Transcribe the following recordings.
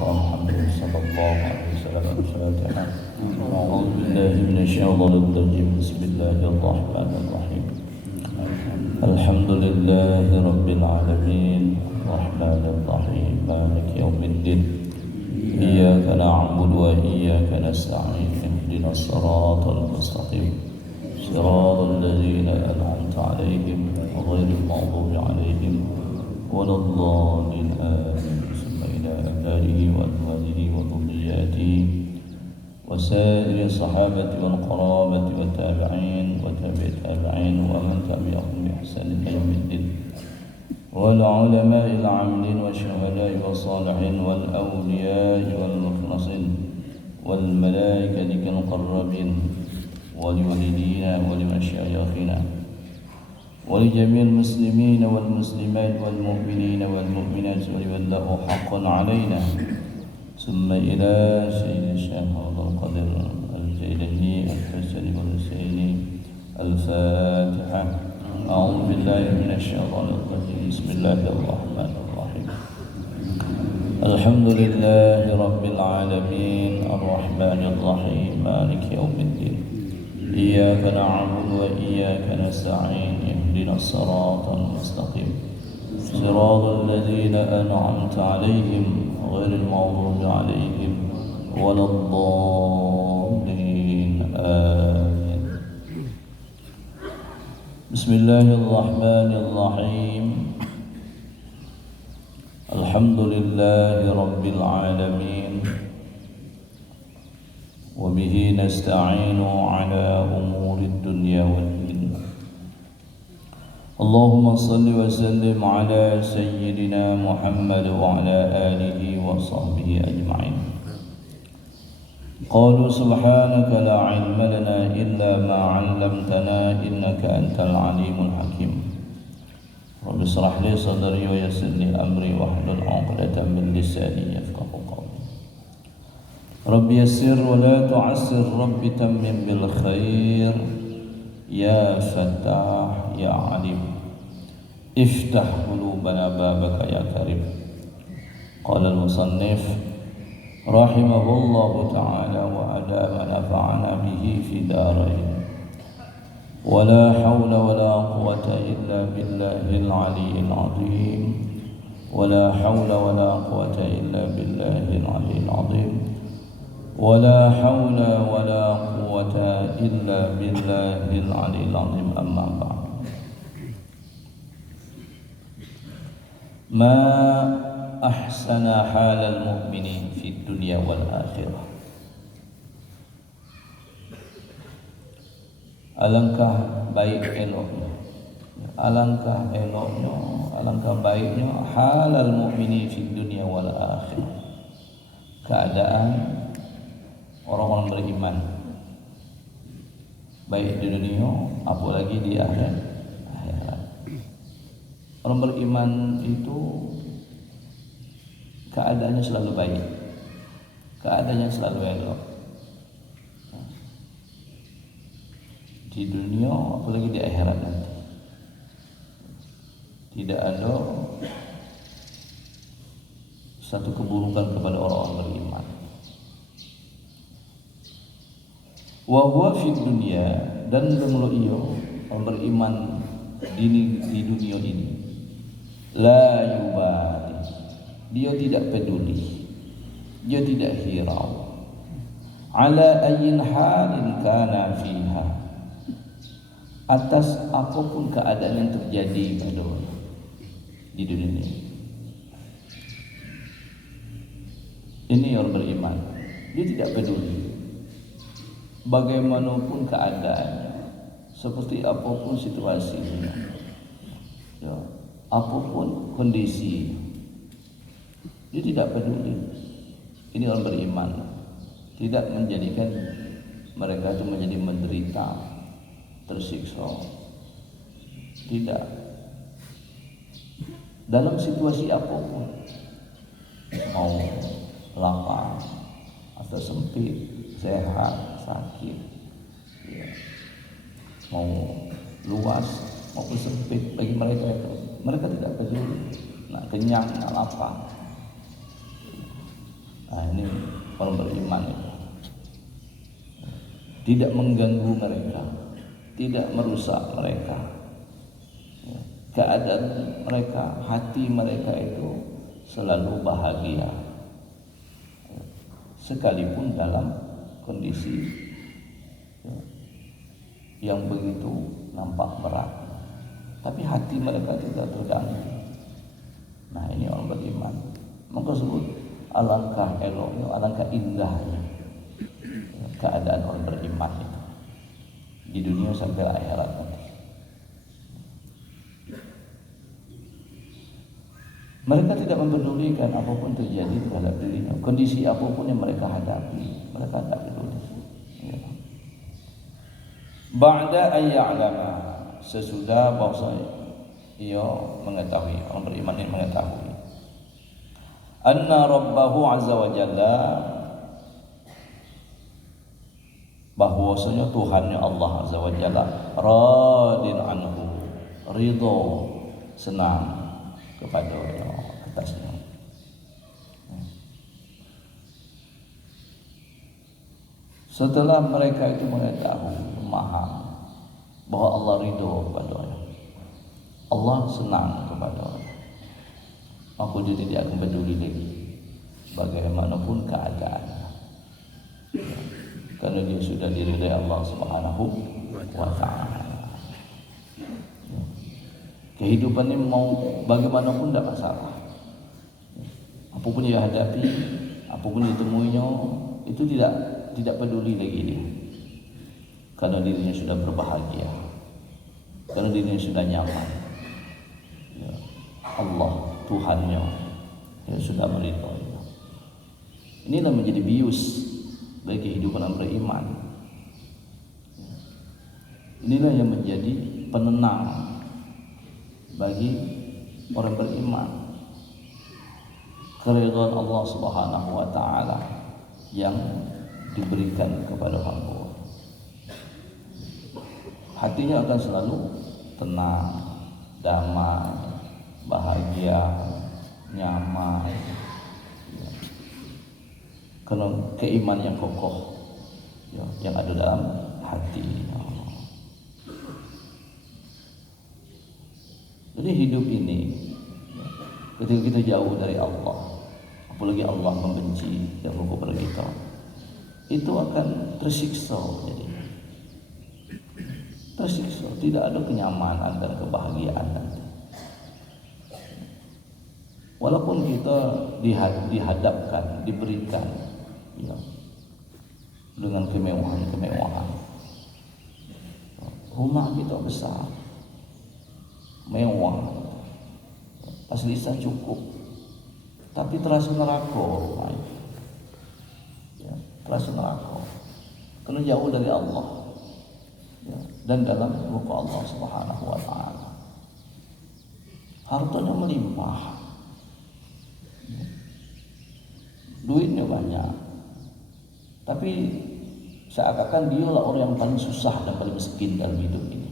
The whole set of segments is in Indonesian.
محمد صلى الله عليه وسلم. الفاتحة. أعوذ بالله من الشيطان الرجيم. بسم الله الرحمن الرحيم. الحمد لله رب العالمين الرحمن الرحيم مالك يوم الدين إياك نعبد وإياك نستعين اهدنا الصراط المستقيم صراط الذين أنعمت عليهم غير المغضوب عليهم ولا الضالين آمين. ثم إلى آله وأزواجه وذرياته وسائر الصحابة والقرابة والتابعين وتابع التابعين ومن تبعهم بإحسان إلى يوم الدين والعلماء العاملين والشهداء والصالحين والأولياء والمخلصين والملائكة المقربين ولوالدينا ولمشايخنا ولجميع المسلمين والمسلمات والمؤمنين والمؤمنات ولمن له حق علينا. ثم إلى سيد الشيخ عبد القادر الجيلاني الحسني والحسيني. الفاتحة. أعوذ بالله من الشيطان الرجيم. بسم الله الرحمن الرحيم. الحمد لله رب العالمين الرحمن الرحيم مالك يوم الدين إياك نعبد وإياك نستعين اهدنا الصراط المستقيم صراط الذين أنعمت عليهم غير المغضوب عليهم ولا الضالين آمين. بسم الله الرحمن الرحيم. الحمد لله رب العالمين وبه نستعين على أمور الدنيا والدين. اللهم صل وسلم على سيدنا محمد وعلى آله وصحبه أجمعين. قالوا سبحانك لا علم لنا إلا ما علمتنا إنك أنت العليم الحكيم. رب اشرح لي صدري ويسر لي أمري واحلل عقدة من لساني يفقهوا قولي. رب يسر ولا تعسر رب تمم بالخير يا فتاح يا عليم افتح قلوبنا بابك يا كريم. قال المصنف رحمه الله تعالى وأدام نفعنا به في دارين. ولا حول ولا قوة إلا بالله العلي العظيم. ولا حول ولا قوة إلا بالله العلي العظيم. ولا حول ولا قوة إلا بالله العلي العظيم. أما بعد. ما أحسن حال المؤمنين في الدنيا والآخرة. Alangkah baik eloknya, alangkah eloknya, alangkah baiknya halal mukminin fi dunia wal akhirah. Keadaan orang-orang beriman baik di dunia apalagi di akhirat. Orang beriman itu keadaannya selalu baik, keadaannya selalu elok di dunia apalagi di akhirat nanti. Tidak ada satu keburukan kepada orang-orang beriman. Wa huwa fi dunya, dan benglo iyo orang beriman di dunia ini la yubali, dia tidak peduli, dia tidak hirau ala ayyin halin kana fiha, atas apapun keadaan yang terjadi pada di dunia ini. Ini orang beriman, dia tidak peduli bagaimanapun keadaannya, seperti apapun situasinya, ya, apapun kondisi, dia tidak peduli. Ini orang beriman, tidak menjadikan mereka itu menjadi menderita, tersiksa. Tidak. Dalam situasi apapun, mau lapar atau sempit, sehat, sakit, ya, mau luas maupun sempit, bagi mereka itu mereka tidak peduli. Nak kenyang, nak lapar, Nah, ini orang beriman itu. Tidak mengganggu mereka, tidak merusak mereka. Keadaan mereka, hati mereka itu selalu bahagia, sekalipun dalam kondisi yang begitu nampak berat, tapi hati mereka tidak terganggu. Nah, ini orang beriman. Maka sebut alangkah eloknya, alangkah indahnya keadaan orang beriman itu di dunia sampai akhirat nanti. Mereka tidak mempedulikan apapun terjadi terhadap dirinya, kondisi apapun yang mereka hadapi, mereka tidak peduli. Ba'da an ya'lama, sesudah bahwa ia mengetahui, orang beriman ini mengetahui, anna rabbahu azza wa jalla, bahwasanya Tuhannya Allah azza wa jalla radin anhu, ridho, senang kepada atasnya. Setelah mereka itu mengetahui, memahami bahwa Allah ridho kepadanya, Allah senang kepadanya, maka dia tidak akan peduli lagi bagaimanapun keadaannya, karena dia sudah diridhai Allah Subhanahu wa ta'ala. Kehidupan ini mau bagaimanapun tidak masalah. Apapun yang hadapi, apapun yang ditemuinya, itu tidak peduli lagi dia. Karena dirinya sudah berbahagia, karena dirinya sudah nyaman. Ya, Allah Tuhannya yang sudah meridhoi. Inilah menjadi bius bagi kehidupan orang beriman. Inilah yang menjadi penenang bagi orang beriman, keridhaan Allah Subhanahu wa ta'ala yang diberikan kepada hamba. Hatinya akan selalu tenang, damai, bahagia, nyaman, karena keimanan yang kokoh yang ada dalam hati. Jadi hidup ini, ketika kita jauh dari Allah, apalagi Allah membenci dan mengkufur kita, itu akan tersiksa. Jadi tersiksa, tidak ada kenyamanan dan kebahagiaan nanti. Walaupun kita dihadapkan, diberikan dengan kemewahan, rumah kita besar, mewah, fasilitas cukup, tapi terasa neraka, terasa neraka, karena jauh dari Allah dan dalam muka Allah Subhanahu wa ta'ala. Hartanya melimpah, duitnya banyak, tapi seakan-akan dialah orang yang paling susah dan paling miskin dalam hidup ini.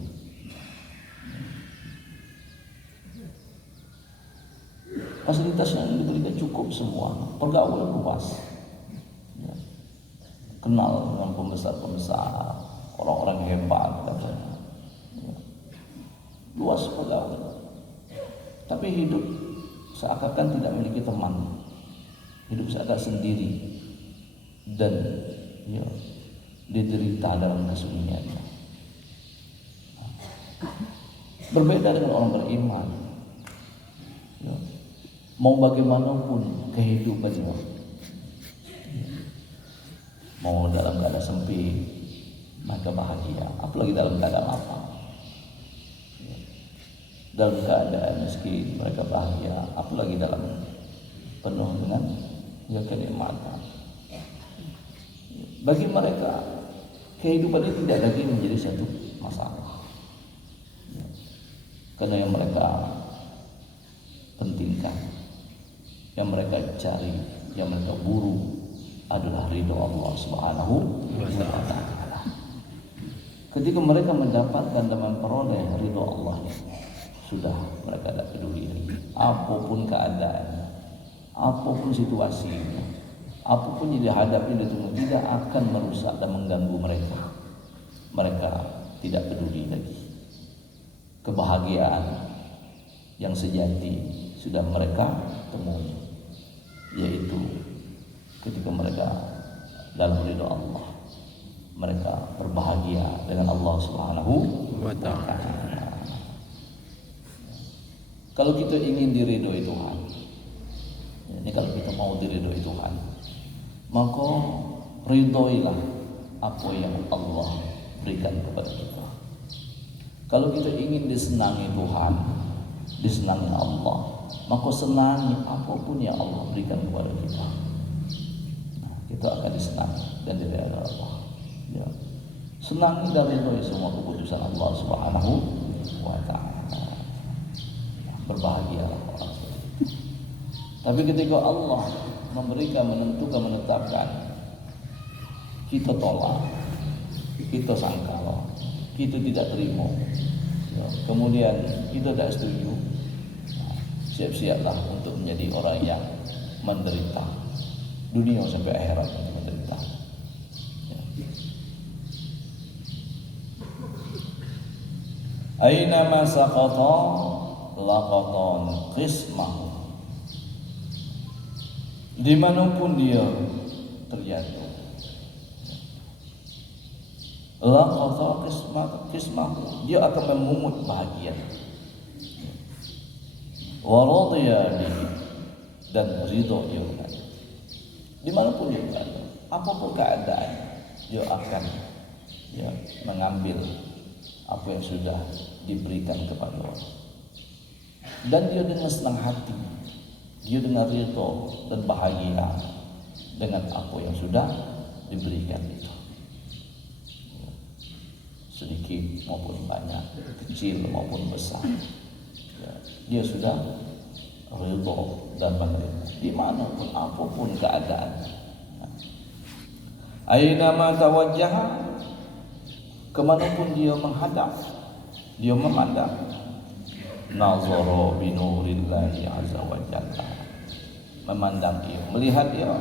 Fasilitas yang diberikan cukup semua, pergaulan luas, kenal dengan pembesar-pembesar, orang-orang hebat, katanya, luas pergaulan, tapi hidup seakan-akan tidak memiliki teman, hidup seakan sendiri dan diderita dalam kesunyiannya. Berbeda dengan orang beriman. Mau bagaimanapun kehidupannya, mau dalam keadaan sempit maka bahagia, apalagi dalam keadaan apa, dalam keadaan miskin mereka bahagia, apalagi dalam penuh dengan kenikmatan. Bagi mereka kehidupan ini tidak lagi menjadi satu masalah, karena yang mereka pentingkan, yang mereka cari, yang mereka buru adalah ridho Allah Subhanahu wa ta'ala. Ketika mereka mendapatkan dan memperoleh ridho Allah, sudah mereka tidak peduli lagi apapun keadaannya, apapun situasinya, apapun yang dihadapi itu tidak akan merusak dan mengganggu mereka. Mereka tidak peduli lagi. Kebahagiaan yang sejati sudah mereka temui, yaitu ketika mereka dalam ridha Allah, mereka berbahagia dengan Allah Subhanahu wa Ta'ala. Kalau kita ingin diridhoi Tuhan, ini kalau kita mau diridhoi Tuhan, maka ridhoilah apa yang Allah berikan kepada kita. Kalau kita ingin disenangi Tuhan, disenangi Allah, maka senangi apapun yang Allah berikan kepada kita. Nah, kita akan disenangi dan diridhoi Allah. Ya. Senangi dan ridhoi semua keputusan Allah Subhanahu wa Ta'ala. Berbahagialah orang seperti itu. Tapi ketika Allah memberikan, menentukan, menetapkan, kita tolak, kita sangkal, kita tidak terima, ya, kemudian kita tidak setuju, nah, siap-siaplah untuk menjadi orang yang menderita dunia sampai akhirat, menderita. Ya. Aina ma saqata laqatan qismahu. Dimanapun dia terjatuh, laqata qismahu, dia akan memungut bahagia. Wa radiya bihi, dan ridha dia dengannya. Dimanapun dia berada, apapun keadaan, dia akan mengambil apa yang sudah diberikan kepada Allah. Dan dia dengan senang hati, dia dengan ridha dan bahagia dengan apa yang sudah diberikan itu. Sedikit maupun banyak, kecil maupun besar, ya, dia sudah ridha dan menerima dimanapun apapun keadaan. Aina ma tawajjaha, kemanapun dia menghadap, dia memandang, nazara bi nurillahi azza wa jalla, memandang dia, melihat dia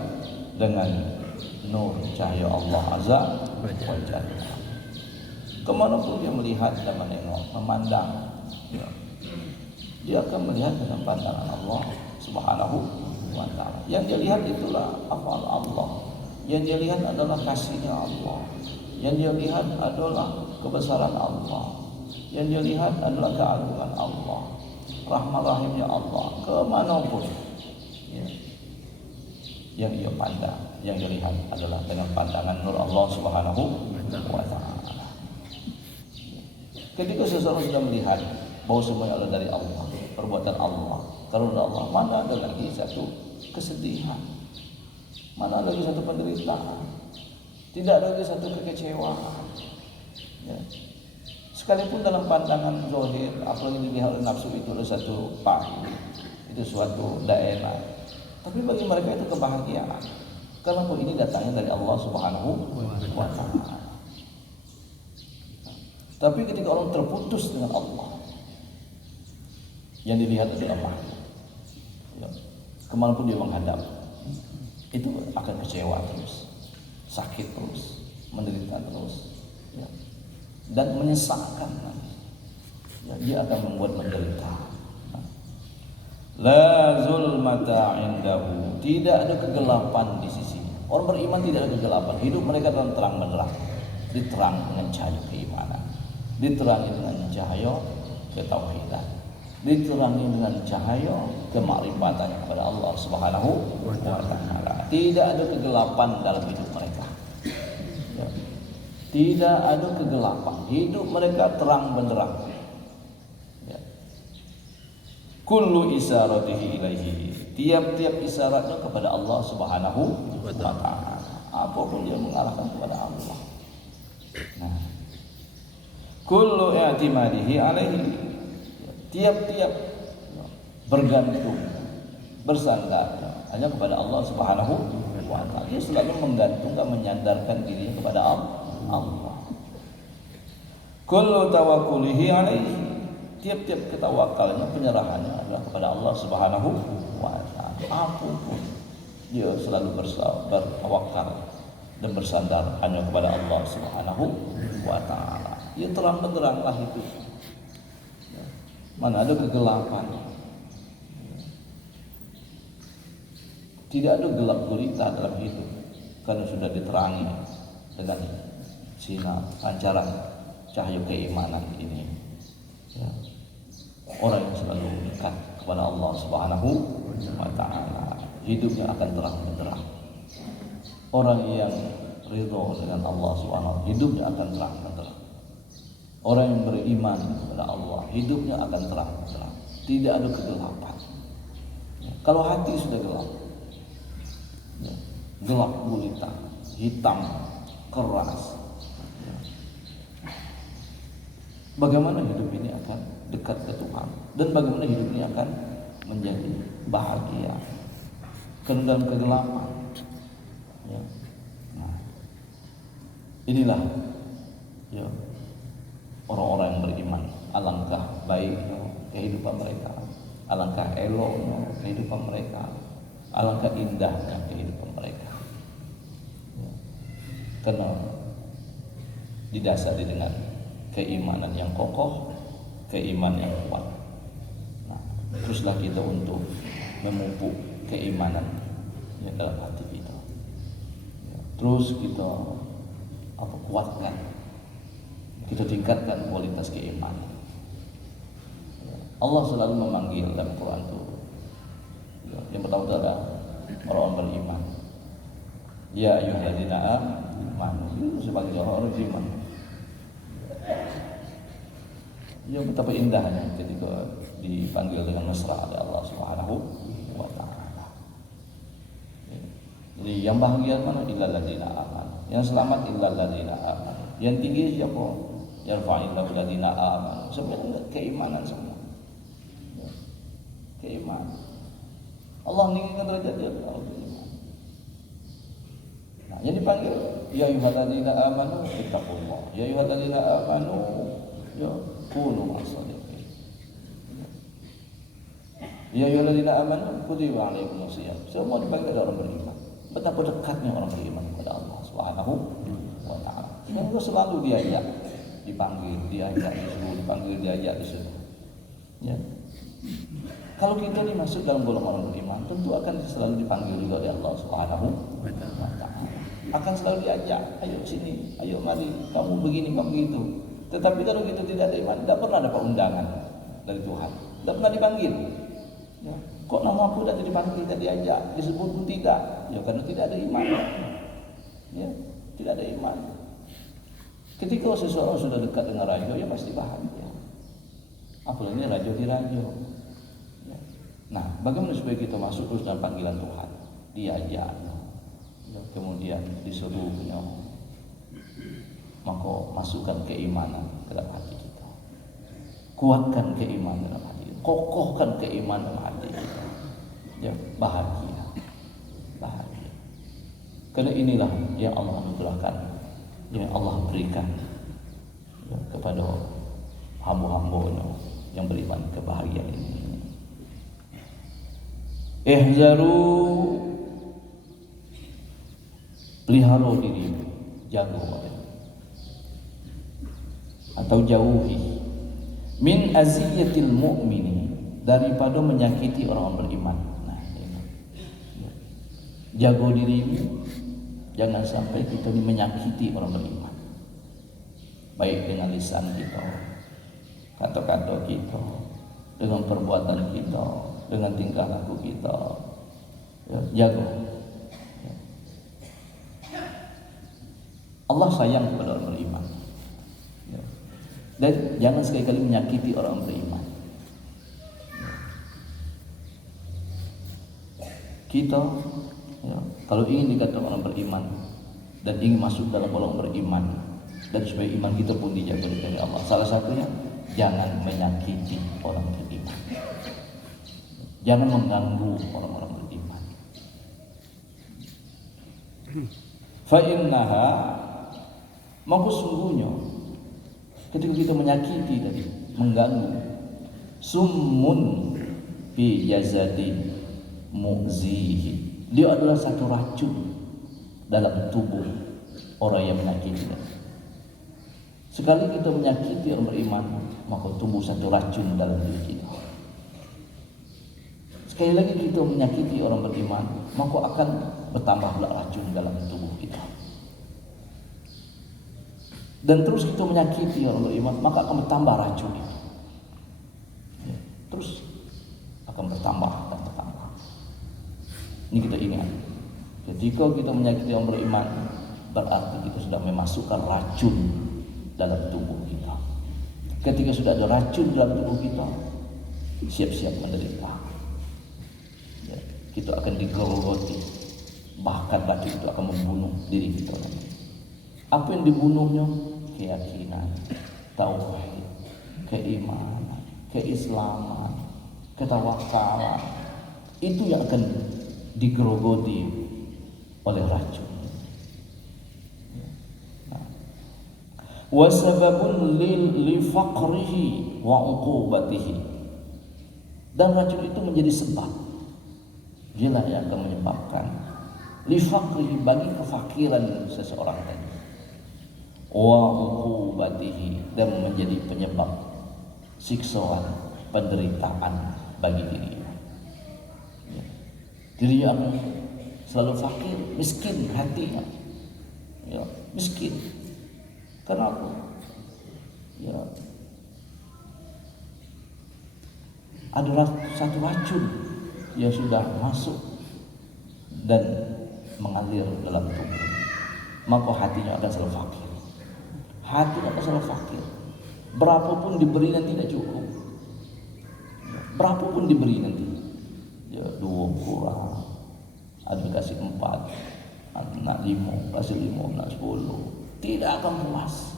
dengan nur cahaya Allah azza wa jalla. Kemanapun dia melihat dan menengok, memandang, ya, dia akan melihat dengan pandangan Allah Subhanahu wa Ta'ala. Yang dia lihat itulah afal Allah, yang dia lihat adalah kasihnya Allah, yang dia lihat adalah kebesaran Allah, yang dia lihat adalah keagungan Allah, rahmat rahimnya Allah. Kemanapun, ya, yang dia pandang, yang dia lihat adalah dengan pandangan nur Allah Subhanahu wa Ta'ala. Ketika seseorang sudah melihat bahwa semuanya adalah dari Allah, perbuatan Allah, karunia Allah, mana ada lagi satu kesedihan, mana ada lagi satu penderitaan, tidak ada lagi satu kekecewaan. Ya. Sekalipun dalam pandangan zahir, apalagi dilihat oleh nafsu, itu adalah satu pahit, itu suatu daerah. Tapi bagi mereka itu kebahagiaan, karena ini datangnya dari Allah Subhanahu wa Ta'ala. Tapi ketika orang terputus dengan Allah, yang dilihat adalah makhluk, ya, kemanapun dia menghadap, itu akan kecewa terus, sakit terus, menderita terus, ya, dan menyesakkan. Ya, dia akan membuat menderita. La zulmata indahu, tidak ada kegelapan di sisi orang beriman, tidak ada kegelapan. Hidup mereka dalam terang benderang, diterang dengan cahaya keimanan, diterangi dengan cahaya ketauhidan, diterangi dengan cahaya kemakrifatan kepada Allah Subhanahu wa Ta'ala. Tidak ada kegelapan dalam hidup mereka. Ya. Tidak ada kegelapan. Hidup mereka terang benderang. Ya. Kullu isaratihi ilaihi, tiap-tiap isyaratnya kepada Allah Subhanahu wa Ta'ala. Apapun dia mengarahkan kepada Allah. Nah, kullu i'timadihi alaihi, tiap-tiap bergantung, bersandar hanya kepada Allah Subhanahu wa Ta'ala. Dia selalu menggantungkan, menyandarkan dirinya kepada Allah. Kullu tawakkulihi alaihi, tiap-tiap ketawakalnya, penyerahannya adalah kepada Allah Subhanahu wa Ta'ala. Apapun dia selalu bertawakal dan bersandar hanya kepada Allah Subhanahu wa taala. Ya terang benderanglah itu. Mana ada kegelapan. Tidak ada gelap gulita dalam hidup karena sudah diterangi dengan sinar pancaran cahaya keimanan ini. Ya. Orang yang selalu dekat kepada Allah Subhanahu wa taala, hidupnya akan terang benderang. Orang yang ridho dengan Allah Subhanahu, hidupnya akan terang benderang. Orang yang beriman kepada Allah, hidupnya akan terang benderang. Tidak ada kegelapan. Ya. Kalau hati sudah gelap, ya, gelap gulita, hitam, keras, ya, bagaimana hidup ini akan dekat ke Tuhan, dan bagaimana hidup ini akan menjadi bahagia karena dalam kegelapan. Ya. Nah, inilah ya, orang-orang yang beriman. Alangkah baiknya kehidupan mereka, alangkah eloknya kehidupan mereka, alangkah indahnya kehidupan mereka. Ya. Karena didasari dengan keimanan yang kokoh, keimanan yang kuat. Nah, teruslah kita untuk memupuk keimanan yang dalam hati kita. Ya, terus kita kuatkan, kita tingkatkan kualitas keimanan. Ya, Allah selalu memanggil dalam Quran itu. Ya, yang pertama adalah orang beriman. Ya ayyuhalladzina amanu, itu sebagai orang beriman. Ya, betapa indahnya ketika dipanggil dengan mesra oleh Allah Subhanahu wa taala. Jadi yang bahagia mana? Illal ladzina amanu. Yang selamat illal ladzina amanu. Yang tinggi siapa? Yarfa'illahu ladzina amanu. Sebenarnya keimanan semua. Ya. Keimanan. Allah meninggikan derajat dia kalau beriman. Nah, yang dipanggil ya ayyuhalladzina amanu ittaqullah. Ya ayyuhalladzina amanu ya kunu as-sadiqin. Ya ayyuhalladzina amanu kutiba 'alaikumus-shiyam. Semua dipanggil orang beriman. Betapa dekatnya orang beriman kepada Allah Subhanahu wa taala. Mereka selalu diajak, dipanggil, diajak disuruh, dipanggil, diajak disuruh. Ya. Kalau kita dimasuk dalam golongan orang beriman, tentu akan selalu dipanggil juga oleh Allah Subhanahu wa taala. Akan selalu diajak, ayo sini, ayo mari, kamu begini, kamu begitu. Tetapi kalau kita tidak ada iman, tidak pernah dapat undangan dari Tuhan, tidak pernah dipanggil. Ya. Kok nama aku tidak dipanggil, tidak diajak, disebut pun tidak? Ya karena tidak ada iman. Ya, tidak ada iman. Ketika seseorang sudah dekat dengan raja, ya pasti bahagia. Apalagi raja di raja. Ya. Nah, bagaimana supaya kita masuk terus dalam panggilan Tuhan? Diajak, ya, kemudian disuruhnya. Maka masukkan keimanan ke dalam hati kita, kuatkan keimanan dalam hati kita, kokohkan keimanan dalam hati kita. Ya, bahagia, bahagia. Karena inilah yang Allah anugerahkan, yang Allah berikan ya, kepada hamba-hambanya yang beriman, kebahagiaan ini. Ihzaru, pelihara diri, jaga atau jauhi min aziyatil mu'mini, daripada menyakiti orang beriman. Nah, ini. Jaga dirimu, jangan sampai kita menyakiti orang beriman, baik dengan lisan kita, kata-kata kita, dengan perbuatan kita, dengan tingkah laku kita. Ya, jaga. Ya. Allah sayang kepada orang beriman. Dan jangan sekali-kali menyakiti orang beriman. Kita ya, kalau ingin dikatakan orang beriman dan ingin masuk dalam golongan beriman, dan supaya iman kita pun dijaga dari Allah, salah satunya jangan menyakiti orang beriman, jangan mengganggu orang-orang beriman. Fa innaha, maka sungguhnya ketika kita menyakiti tadi, mengganggu, summun fi jazadi mu'zihi, Dia adalah satu racun dalam tubuh orang yang menyakitinya. Sekali kita menyakiti orang beriman, maka tumbuh satu racun dalam diri kita. Sekali lagi kita menyakiti orang beriman, maka akan bertambah pula racun dalam tubuh kita. Dan terus kita menyakiti orang beriman, maka akan bertambah racun itu. Terus akan bertambah dan bertambah. Ini kita ingat. Ketika kita menyakiti orang beriman, berarti kita sudah memasukkan racun dalam tubuh kita. Ketika sudah ada racun dalam tubuh kita, siap-siap menderita. Ya, kita akan digerogoti. Bahkan racun itu akan membunuh diri kita. Apa yang dibunuhnya? Keyakinan, tauhid, keimanan, keislaman, ketawakalan. Itu yang akan digerogoti oleh racun. Wa sababun li faqrihi wa uqubatihi. Dan racun itu menjadi sebab. Dialah yang akan menyebabkan li faqrihi, bagi kefakiran seseorang tadi. Wa uqubatihi, dan menjadi penyebab siksaan, penderitaan bagi dirinya. Dirinya akan selalu fakir, miskin hatinya. Ya, miskin. Kenapa? Ya, ada satu racun yang sudah masuk dan mengalir dalam tubuh, maka hatinya akan selalu fakir. Hati akan selalu fakir. Berapapun diberi nanti tidak cukup. Berapapun diberi nanti, ya 2 kurang, ada dikasih 4, nak 5, kasih 5, nak 10, tidak akan puas,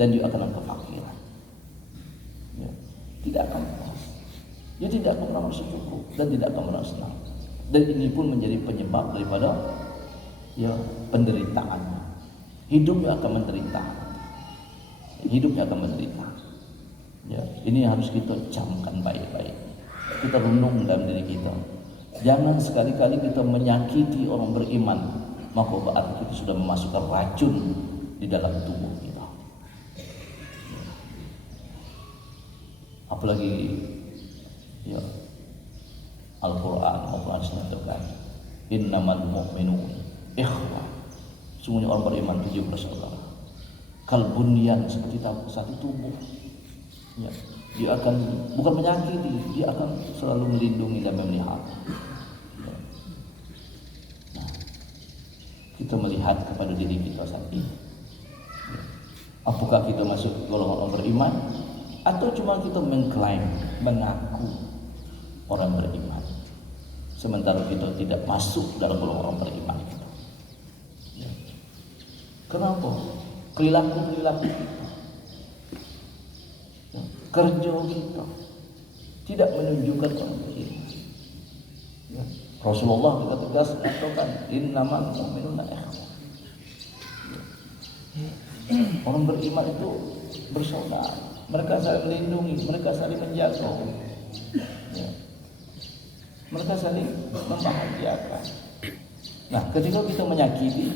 dan dia akan kefakiran. Ya, tidak akan puas. Dia tidak akan merasa cukup dan tidak akan merasa senang. Dan ini pun menjadi penyebab daripada ya penderitaannya. Hidupnya akan menderita. Hidupnya akan menderita. Ya, ini harus kita camkan baik-baik. Kita renung dalam diri kita. Jangan sekali-kali kita menyakiti orang beriman, maka berarti kita sudah memasukkan racun di dalam tubuh kita. Apalagi ya Al-Quran menyatakan innamal mu'minun ikhwah. Sungguhnya orang beriman itu juga bersaudara. Kal bunyan, seperti satu tubuh. Ya, dia akan bukan menyakiti, dia akan selalu melindungi dan memelihara. Ya. Nah, kita melihat kepada diri kita saat ini. Ya. Apakah kita masuk golongan orang beriman, atau cuma kita mengklaim, mengaku orang beriman, sementara kita tidak masuk dalam golongan orang beriman kita. Ya. Kenapa? Perilaku kita, ya, kerja kita tidak menunjukkan orang beriman. Ya. Rasulullah juga tegas mengatakan innamal mu'minuna ikhwah. Ya. Orang beriman itu bersaudara. Mereka saling melindungi, mereka saling menjaga. Ya. Mereka saling membahagiakan. Nah, ketika kita menyakiti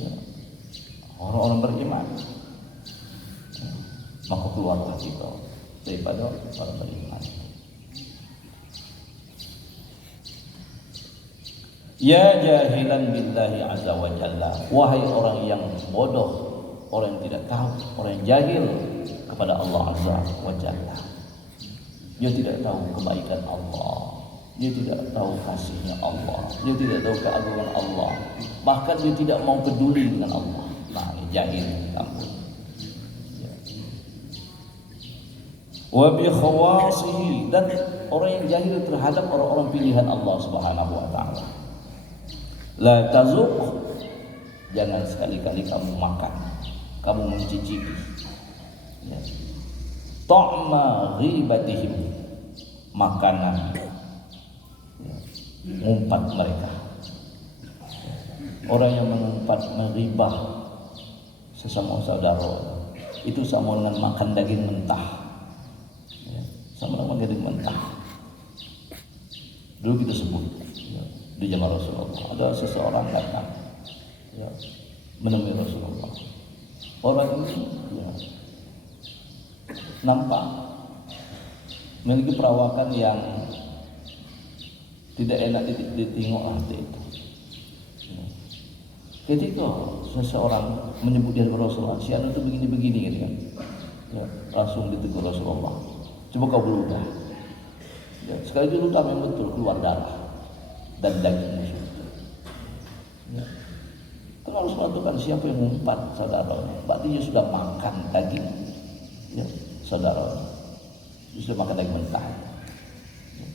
ya, orang-orang beriman, ya, maka keluarlah kita daripada orang beriman. Ya jahilan billahi azza wa jalla, wahai orang yang bodoh, orang yang tidak tahu, orang yang jahil kepada Allah azza wa jalla. Dia tidak tahu kebaikan Allah, dia tidak tahu kasihnya Allah, dia tidak tahu keagungan Allah, bahkan dia tidak mau peduli dengan Allah. Nah, ini jahil kamu. Ya. Wa bi khawasihi, dan orang yang jahil terhadap orang-orang pilihan Allah Subhanahu wa taala. La tazuq, jangan sekali-kali kamu makan, kamu mencicipi. Ya. Ta'ma ghibatihim, makanan ya, ngumpat mereka. Orang yang mengumpat, meribah sesama saudara, itu sama dengan makan daging mentah. Ya, sama dengan daging mentah. Dulu kita sebut ya, di zaman Rasulullah. Ada seseorang datang, ya, menemui Rasulullah. Orang ini ya, nampak memiliki perawakan yang tidak enak ditengok hati itu. Ya. Ketika seseorang menyebut dia Rasulullah, si anu itu begini-begini gitu kan, ya, langsung ditegur Rasulullah. Coba kau beludah. Ya, sekali diludah memang betul keluar darah dan daging musuh. Ya. Kalau harus menentukan siapa yang mengumpat saudaranya, berarti dia sudah makan daging, ya, saudaranya. Dia sudah makan daging mentah. Ya.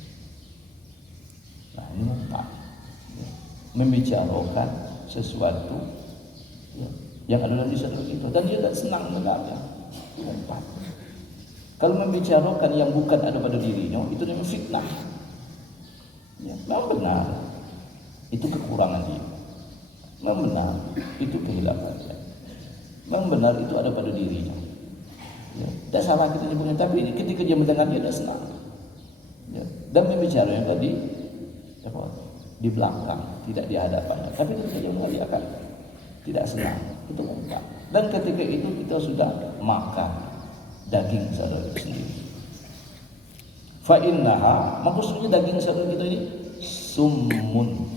Nah ini mengumpat, ya. Membicarakan sesuatu, ya, yang ada dalam lisan itu, dan dia tidak senang dengarnya. Mengumpat. Kalau membicarakan yang bukan ada pada dirinya, itu namanya fitnah. Ya, memang benar, itu kekurangan dia. Memang benar, itu kehilangan dia. Memang benar, itu ada pada dirinya. Ya, tidak salah kita nyebutnya, tapi ini ketika dia mendengar dia tidak senang. Ya, dan membicara yang tadi di belakang, tidak di hadapannya. Tapi ketika dia mengajarkan, tidak senang, itu mengungkap. Dan ketika itu kita sudah makan daging saudara kita sendiri. Fa'innaha, maksudnya daging saudara kita ini summun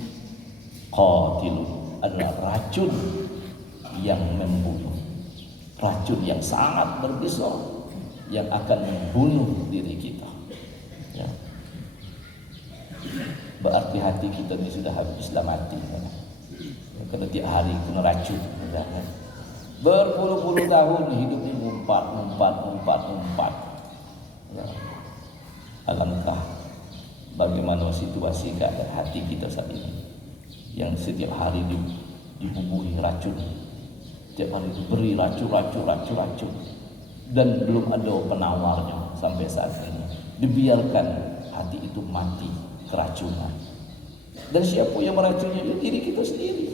qatilun, adalah racun yang membunuh, racun yang sangat berbisa yang akan membunuh diri kita. Ya. Berarti hati kita ini sudah habislah mati. Ya. Karena tiap hari kena racun. Ya. Berpuluh-puluh tahun hidup ini mumpat. Ya. Alangkah bagaimana situasi keadaan hati kita saat ini, yang setiap hari dibubuhi racun, setiap hari diberi racun, dan belum ada penawarnya sampai saat ini. Dibiarkan hati itu mati keracunan. Dan siapa yang meracunnya? Diri kita sendiri.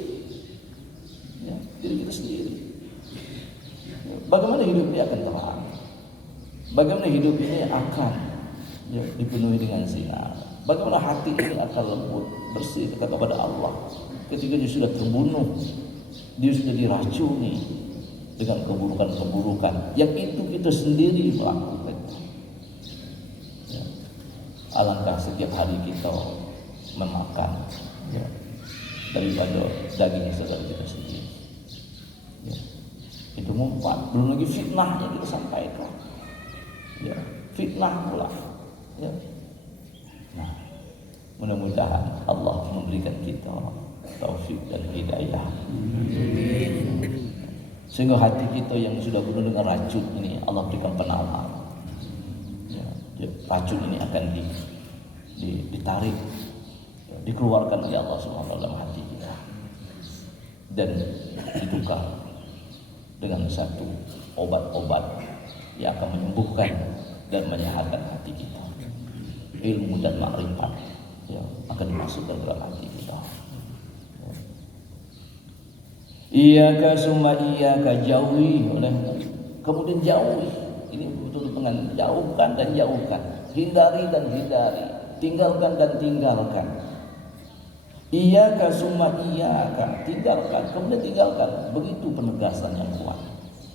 Ya, diri kita sendiri. Bagaimana hidup ini akan terang? Bagaimana hidup ini akan, ya, dipenuhi dengan sinar? Bagaimana hati ini akan lembut, bersih dekat kepada Allah ketika dia sudah terbunuh, dia sudah diracuni dengan keburukan-keburukan yang itu kita sendiri melakukan. Ya. Alangkah setiap hari kita memakan, ya, daripada daging saudara kita sendiri. Ya. Itu mumpat, belum lagi fitnah yang kita sampaikan. Ya, fitnah pula. Ya. Nah, mudah-mudahan Allah memberikan kita taufik dan hidayah. Sehingga hati kita yang sudah penuh dengan racun ini Allah berikan penawar. Ya, racun ini akan ditarik, ya, dikeluarkan oleh Allah SWT dalam hati kita dan ditukar dengan satu obat-obat yang akan menyembuhkan dan menyehatkan hati kita. Ilmu dan makrifat, ya, akan dimasukkan dalam hati kita. Iyaka summa iyaka, jauhi oleh, kemudian jauhi. Ini betul-betul dengan jauhkan dan jauhkan, hindari dan hindari, tinggalkan dan tinggalkan. Iyaka summa iyaka, tinggalkan kemudian tinggalkan. Begitu penegasan yang kuat.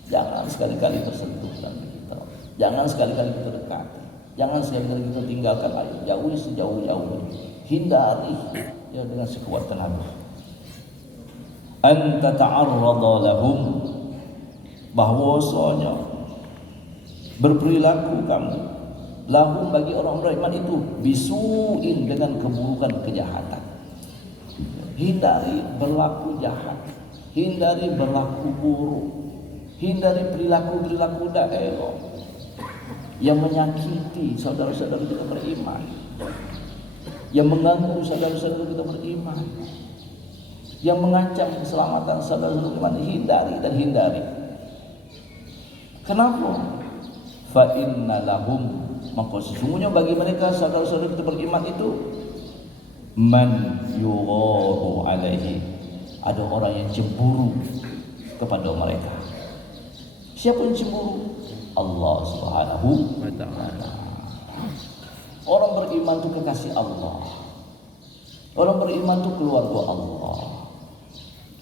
Jangan sekali-kali tersentuh dengan kita. Jangan sekali-kali kita dekati. Jangan sekali-kali kita tinggalkan. Ayo jauhi sejauh-jauhnya. Hindari, ya, dengan sekuat tenaga. Anta ta'arrada lahum, bahwasanya berperilaku kamu lahum bagi orang beriman itu bisuin, dengan keburukan, kejahatan. Hindari berlaku jahat, hindari berlaku buruk, hindari perilaku-perilaku daerah yang menyakiti saudara-saudara kita beriman, yang mengganggu saudara-saudara kita beriman, yang mengancam keselamatan saudara-saudara beriman. Hindari dan hindari. Kenapa? Fa inna lahum, maka sesungguhnya bagi mereka saudara-saudara kita beriman itu man yugharu alaihi, ada orang yang cemburu kepada mereka. Siapa yang cemburu? Allah Subhanahu wa ta'ala. Orang beriman itu kekasih Allah. Orang beriman itu keluarga Allah.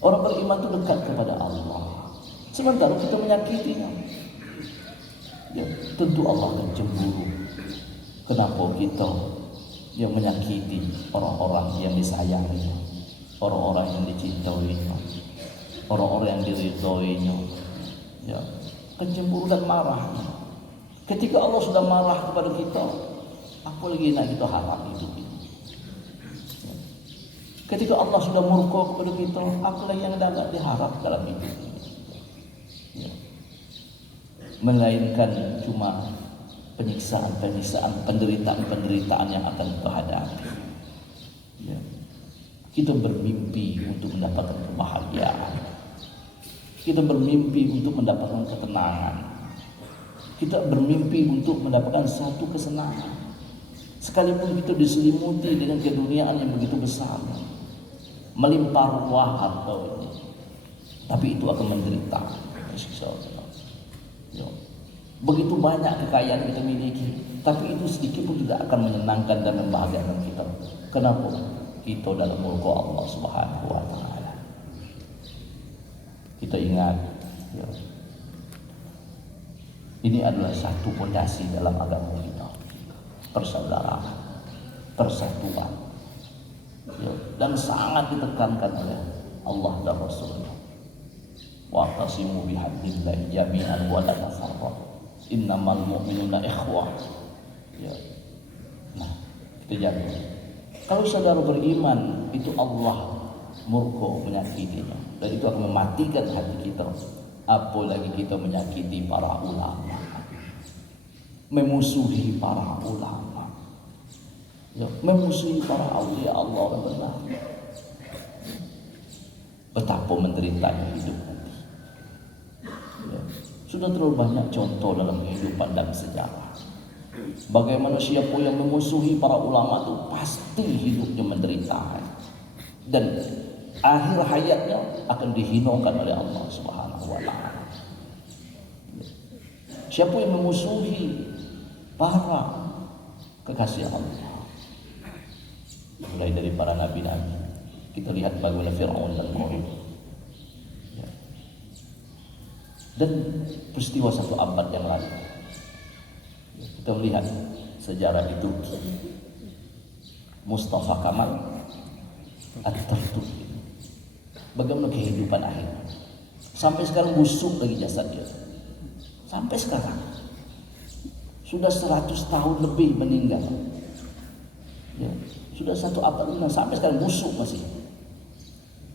Orang beriman itu dekat kepada Allah. Sementara kita menyakitinya, ya, tentu Allah akan cemburu. Kenapa kita yang menyakiti orang-orang yang disayangi, orang-orang yang dicintainya, orang-orang yang diridhoinya, ya, cemburu dan marah. Ketika Allah sudah marah kepada kita, apa lagi nak kita harap hidup ini? Ya. Ketika Allah sudah murka kepada kita, apa lagi yang dapat diharap dalam hidup ini? Ya. Melainkan cuma penyiksaan-penyiksaan, penderitaan-penderitaan yang akan kita hadapi. Ya. Kita bermimpi untuk mendapatkan kebahagiaan. Kita bermimpi untuk mendapatkan ketenangan. Kita bermimpi untuk mendapatkan satu kesenangan. Sekalipun kita diselimuti dengan keduniaan yang begitu besar, melimpah ruah harta ini, tapi itu akan menderita. Ya. Begitu banyak kekayaan kita miliki, tapi itu sedikit pun tidak akan menyenangkan dan membahagiakan kita. Kenapa? Kita dalam murka Allah Subhanahu wa taala. Kita ingat, ya, ini adalah satu fondasi dalam agama kita. Persaudaraan, persatuan, ya, dan sangat ditekankan oleh Allah dan Rasulnya. Wa'tasimu bihablillahi jami'an wa la tafarraqu. Innamal mu'minuna ikhwah. Ya. Nah, kita jaga. Kalau saudara beriman, itu Allah murka menyakitinya, dan itu akan mematikan hati kita. Apalagi kita menyakiti para ulama, memusuhi para ulama, ya, memusuhi para aulia Allah yang benar. Betapa menderitanya hidup nanti. Ya. Sudah terlalu banyak contoh dalam kehidupan dan sejarah. Bagaimana siapa yang memusuhi para ulama itu pasti hidupnya menderita, dan akhir hayatnya akan dihinakan oleh Allah Subhanahu wa taala. Siapa yang memusuhi para kekasih Allah, mulai dari para nabi-nabi, kita lihat bagaimana Fir'aun dan Qarun, ya, dan peristiwa satu abad yang lalu, ya, kita melihat sejarah di Turki, Mustafa Kemal Atatürk. Bagaimana kehidupan akhirnya? Sampai sekarang busuk lagi jasad dia. Sampai sekarang sudah 100 tahun lebih meninggal. Ya, sudah satu abad sampai sekarang busuk masih.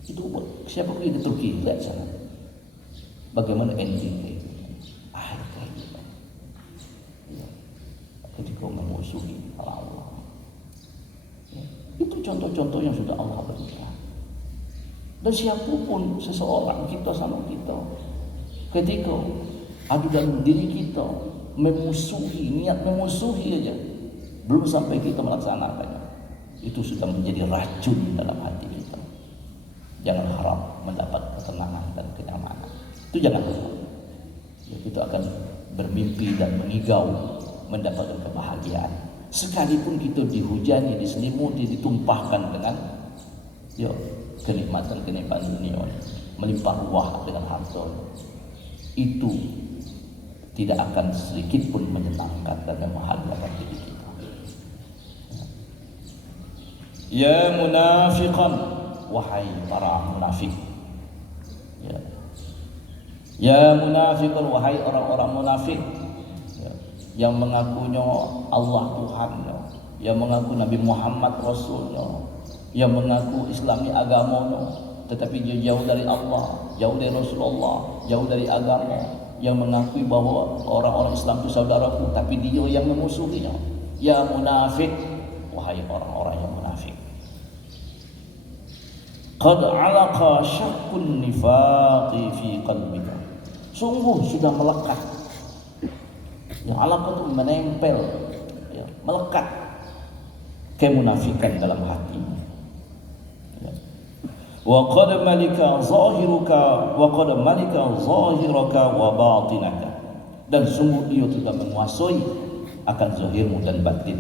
Itu siapa pergi ke Turki, lihat sana. Bagaimana endingnya? Akhir kehidupan. Ya, ketika memusuhi Allah. Ya, itu contoh-contoh yang sudah Allah berikan. Dan siapapun seseorang, kita sama kita, ketika ada dalam diri kita memusuhi, niat memusuhi aja, belum sampai kita melaksanakannya, itu sudah menjadi racun dalam hati kita. Jangan harap mendapat ketenangan dan kenyamanan. Itu jangan harap. Ya, kita akan bermimpi dan mengigau mendapatkan kebahagiaan. Sekalipun kita dihujani, diselimuti, ditumpahkan dengan, ya, kenikmatan-kenikmatan dunia, melimpah ruah dengan harta, itu tidak akan sedikit pun menyenangkan dan membahagiakan diri kita. Ya munafiqan, wahai para munafik. Ya, ya munafiqan, wahai orang-orang munafik, ya, yang mengakunya Allah Tuhannya, yang mengaku Nabi Muhammad Rasulnya, yang mengaku Islami agama, tetapi dia jauh dari Allah, jauh dari Rasulullah, jauh dari agama, yang mengakui bahwa orang-orang Islam itu saudaraku, tapi dia yang memusuhinya. Ya munafik, wahai orang-orang yang munafik. Qad alaqa syakkun nifaqi fi qalbika. Sungguh sudah melekat. Ya, alaqa itu menempel, ya, melekat kemunafikan dalam hatimu. Wa qad malika zahiruka wa qad malika zahiraka wa batinaka, dan sungguh dia sudah menguasai akan zahirmu dan batin.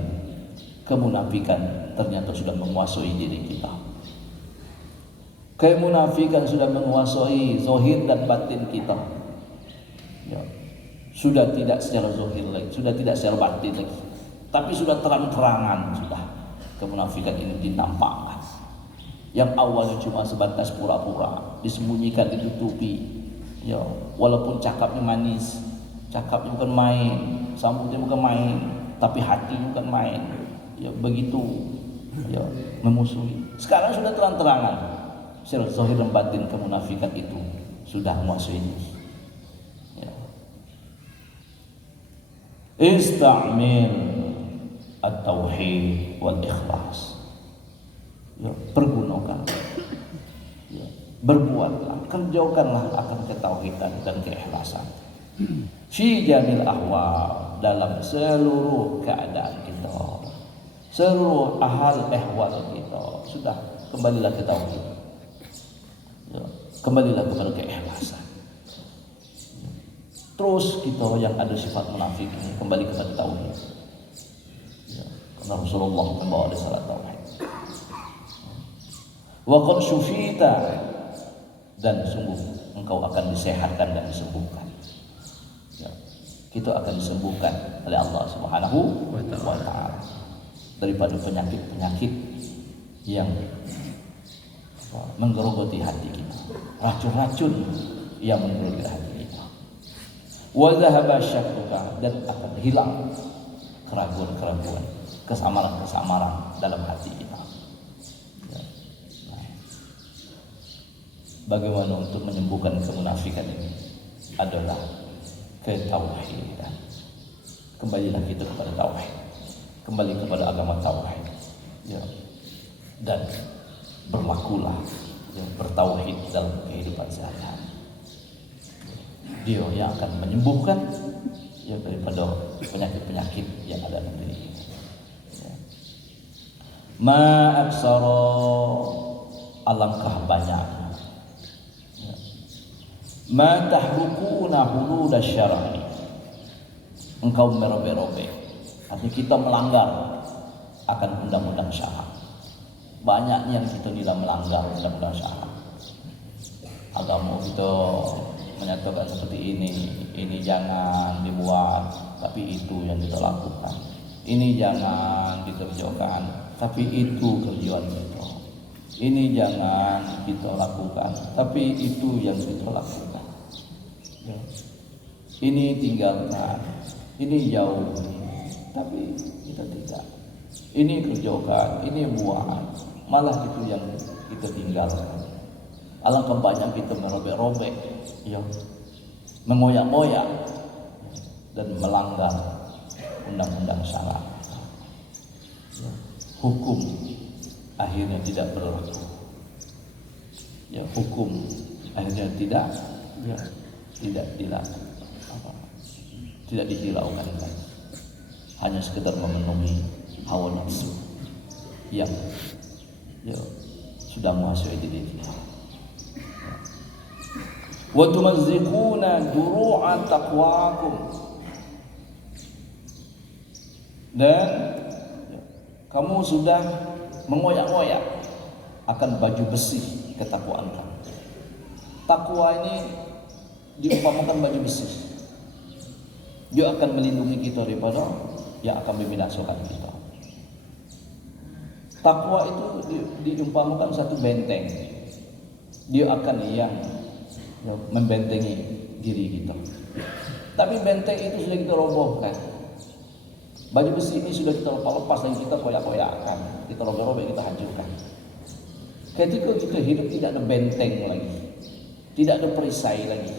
Kemunafikan ternyata sudah menguasai diri kita. Kemunafikan sudah menguasai zahir dan batin kita. Ya. Sudah tidak secara zahir lagi, sudah tidak secara batin lagi, tapi sudah terang-terangan sudah kemunafikan ini dinampakkan. Yang awalnya cuma sebatas pura-pura, disembunyikan, ditutupi. Ya, walaupun cakapnya manis, cakapnya bukan main, sambutnya bukan main, tapi hati bukan main. Ya begitu, ya memusuhi. Sekarang sudah terang-terangan. Secara zahir dan batin kemunafikan itu sudah menguasai ini. Ya. Istamil at-tauhid wal ikhlas. Ya, pergunakan. Ya, berbuatlah, kerjakanlah akan ketauhidan dan keikhlasan. Fi jamil ahwal, dalam seluruh keadaan kita, seluruh ahal ehwal kita, sudah kembalilah ke tauhid. Ya, kembalilah kepada keikhlasan. Terus kita yang ada sifat munafik ini kembali kepada tauhid. Ya, karena Rasulullah membawa risalah tauhid. Wa qad syufita, dan sungguh engkau akan disehatkan dan disembuhkan. Ya, kita akan disembuhkan oleh Allah Subhanahu wa taala daripada penyakit-penyakit yang menggerogoti hati kita, racun-racun yang menggerogoti hati kita. Wa dhahaba syakkuka, dan akan hilang keraguan-keraguan, kesamaran-kesamaran dalam hati kita. Ya. Nah, bagaimana untuk menyembuhkan kemunafikan ini adalah ketauhidan. Kembalilah kita kepada tauhid, kembali kepada agama tauhid. Ya. Dan berlakulah yang bertauhid dalam kehidupan sehari-hari. Dia yang akan menyembuhkan ya daripada penyakit-penyakit yang ada dalam diri kita. Ya. Ma aksara, alangkah banyaknya. Ya. Ma tahrukuna hulud syar'i, engkau merobek-robek, artinya kita melanggar akan undang-undang syara. Banyak yang kita tidak melanggar undang-undang syara. Agama kita menyatakan seperti ini jangan dibuat, tapi itu yang kita lakukan. Ini jangan dikerjakan, tapi itu kerjaan kita. Ini jangan kita lakukan, tapi itu yang kita lakukan. Ya. Ini tinggalkan, ini jauh, tapi kita tidak. Ini kerjakan, ini buat, malah itu yang kita tinggalkan. Alangkah banyak kita merobek-robek, ya, mengoyak-ngoyak dan melanggar undang-undang syara. Ya, hukum akhirnya tidak berlaku. Ya, hukum akhirnya tidak dilakukan, tidak dihiraukan lagi. Hanya sekedar memenuhi hawa nafsu yang sudah menguasai diri kita. Wa tumazzikuna duru'a taqwakum, dan kamu sudah mengoyak-ngoyak akan baju besi ketakwaan kamu. Takwa ini diumpamakan baju besi. Dia akan melindungi kita daripada yang akan membinasakan kita. Takwa itu diumpamakan satu benteng. Dia akan yang membentengi diri kita. Tapi benteng itu sudah kita robohkan. Baju besi ini sudah kita lepas dan kita koyak-koyakkan, kita robek-robek, kita hancurkan. Ketika kita hidup tidak ada benteng lagi, tidak ada perisai lagi,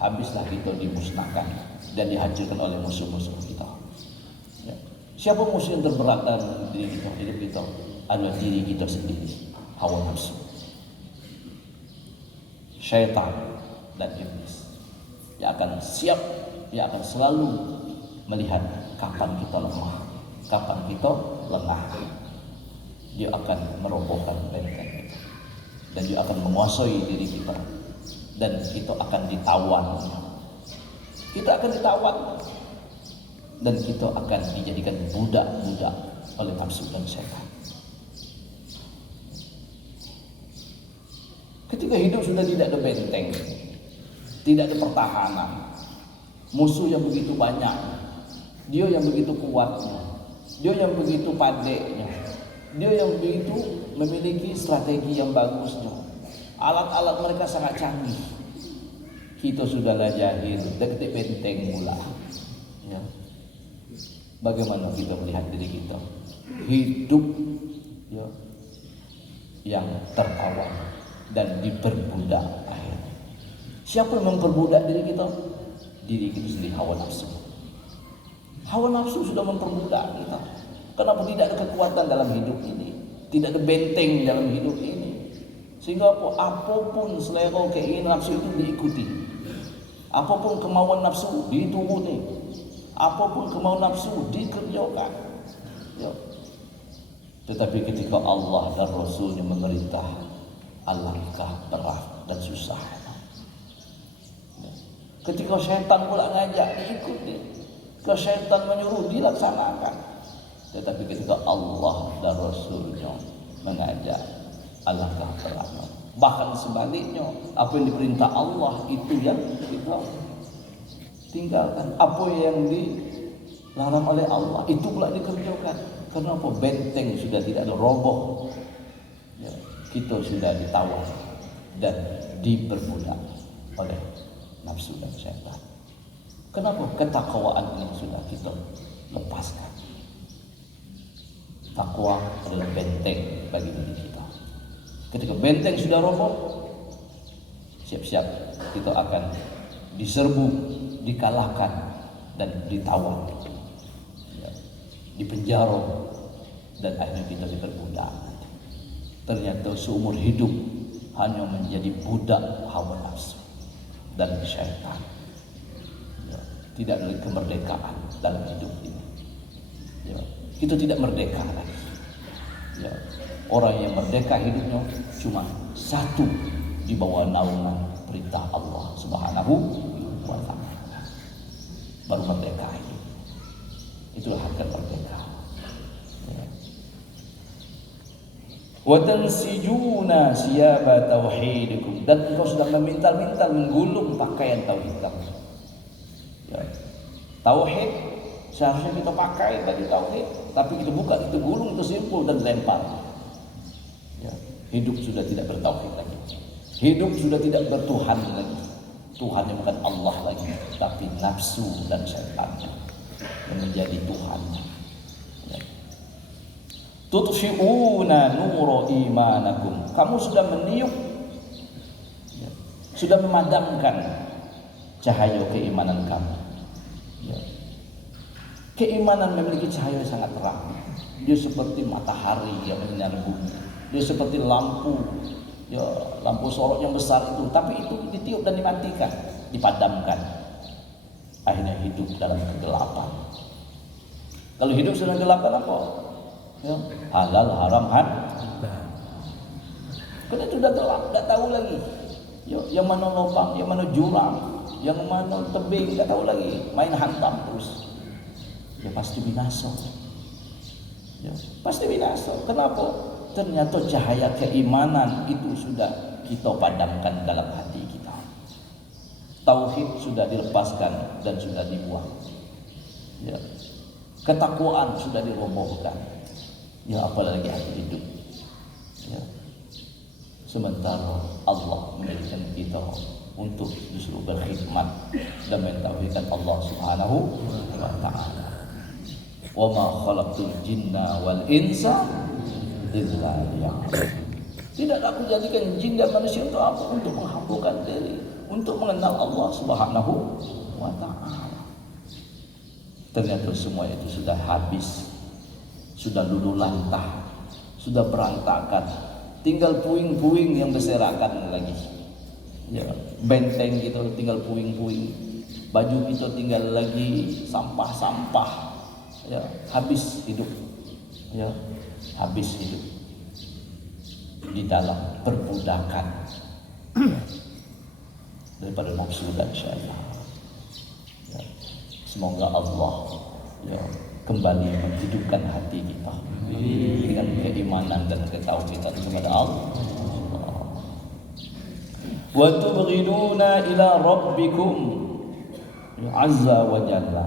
habislah kita dimusnahkan dan dihancurkan oleh musuh-musuh kita. Ya. Siapa musuh yang terberat dalam diri kita, hidup kita? Adalah diri kita sendiri, hawa nafsu, syaitan dan iblis. Yang akan siap, yang akan selalu melihat kapan kita lemah, kapan kita lengah. Dia akan merobohkan benteng kita, dan dia akan menguasai diri kita, dan kita akan ditawan. Kita akan ditawan, dan kita akan dijadikan budak-budak oleh nafsu dan syaitan. Ketika hidup sudah tidak ada benteng, tidak ada pertahanan, musuh yang begitu banyak, dia yang begitu kuatnya, dia yang begitu pandainya, dia yang begitu memiliki strategi yang bagusnya, alat-alat mereka sangat canggih. Kita sudahlah jahil, dekat benteng mula. Ya. Bagaimana kita melihat diri kita? Hidup ya, yang tertawan dan diperbudak akhirnya. Siapa yang memperbudak diri kita? Diri kita sendiri, hawa nafsu. Hawa nafsu sudah memperbudak kita. Kenapa tidak ada kekuatan dalam hidup ini? Tidak ada benteng dalam hidup ini. Sehingga apapun selera keinginan nafsu itu diikuti. Apapun kemauan nafsu dituruti. Apapun kemauan nafsu dikerjakan. Ya. Tetapi ketika Allah dan Rasulnya memerintah, alangkah berat dan susah. Ketika syaitan pula ngajak, diikuti. Ketika syaitan menyuruh, dilaksanakan. Tetapi ketika Allah dan Rasulnya mengajak, alangkah berat. Bahkan sebaliknya, apa yang diperintah Allah itu yang kita tinggalkan. Apa yang dilarang oleh Allah itu pula dikerjakan. Kenapa? Benteng sudah tidak ada, roboh. Ya, kita sudah ditawar dan diperbudak oleh nafsu dan syaitan. Kenapa? Ketakwaan ini sudah kita lepaskan. Takwa adalah benteng bagi diri kita. Ketika benteng sudah roboh, siap-siap kita akan diserbu, dikalahkan dan ditawar, ya, dipenjara, dan akhirnya kita diperbudak. Ternyata seumur hidup hanya menjadi budak hawa nafsu dan syaitan. Ya, tidak ada kemerdekaan dalam hidup ini. Ya, kita tidak merdeka lagi. Ya, orang yang merdeka hidupnya cuma satu, di bawah naungan perintah Allah Subhanahu wa Ta'ala. Baru merdeka hidup. Itulah hakikat merdeka. Ya. Wa tansijuna siyaba tauhidikum, dan engkau sudah memintal-mintal menggulung pakaian tauhid kamu. Ya. Tauhid seharusnya kita pakai baju tauhid, tapi kita buka, kita gulung, kita simpul dan lempar. Ya. Hidup sudah tidak bertauhid lagi. Hidup sudah tidak bertuhan lagi. Tuhannya bukan Allah lagi, tapi nafsu dan syaitan yang menjadi Tuhannya. Ya. Tutfi'una nura imanakum, kamu sudah meniup, ya, sudah memadamkan cahaya keimanan kamu. Ya. Keimanan memiliki cahaya yang sangat terang. Dia seperti matahari yang menyinari bumi. Dia seperti lampu, ya, lampu sorot yang besar itu, tapi itu ditiup dan dimatikan, dipadamkan. Akhirnya hidup dalam kegelapan. Kalau hidup dalam kegelapan apa? Ya, halal, haram, karena itu sudah gelap, tidak tahu lagi. Ya, yang mana lubang, yang mana jurang, yang mana tebing, tidak tahu lagi. Main hantam terus. Ya pasti binasa. Ya, pasti binasa. Kenapa? Ternyata cahaya keimanan itu sudah kita padamkan dalam hati kita. Tauhid sudah dilepaskan dan sudah dibuang. Ya. Ketakwaan sudah dirobohkan. Ya, apalagi hati hidup. Ya. Sementara Allah menjadikan kita untuk justru berkhidmat dan mentauhidkan Allah Subhanahu wa Ta'ala. Wa ma khalaqtul jinna wal insa illa liya'budun. Tidak aku jadikan jin dan manusia untuk apa? Untuk menghambakan diri, untuk mengenal Allah Subhanahu wa Ta'ala. Ternyata semua itu sudah habis, sudah luluh lantah, sudah berantakan, tinggal puing-puing yang berserakan lagi. Ya, benteng kita tinggal puing-puing, baju kita tinggal lagi sampah-sampah. Ya, habis hidup. Ya, habis hidup di dalam perbudakan daripada nafsu dan syaitan. Ya, semoga Allah, ya, kembali menghidupkan hati kita dengan keimanan dan ketauhidan kepada Allah. wa tubghiduna ila rabbikum azza wa jalla,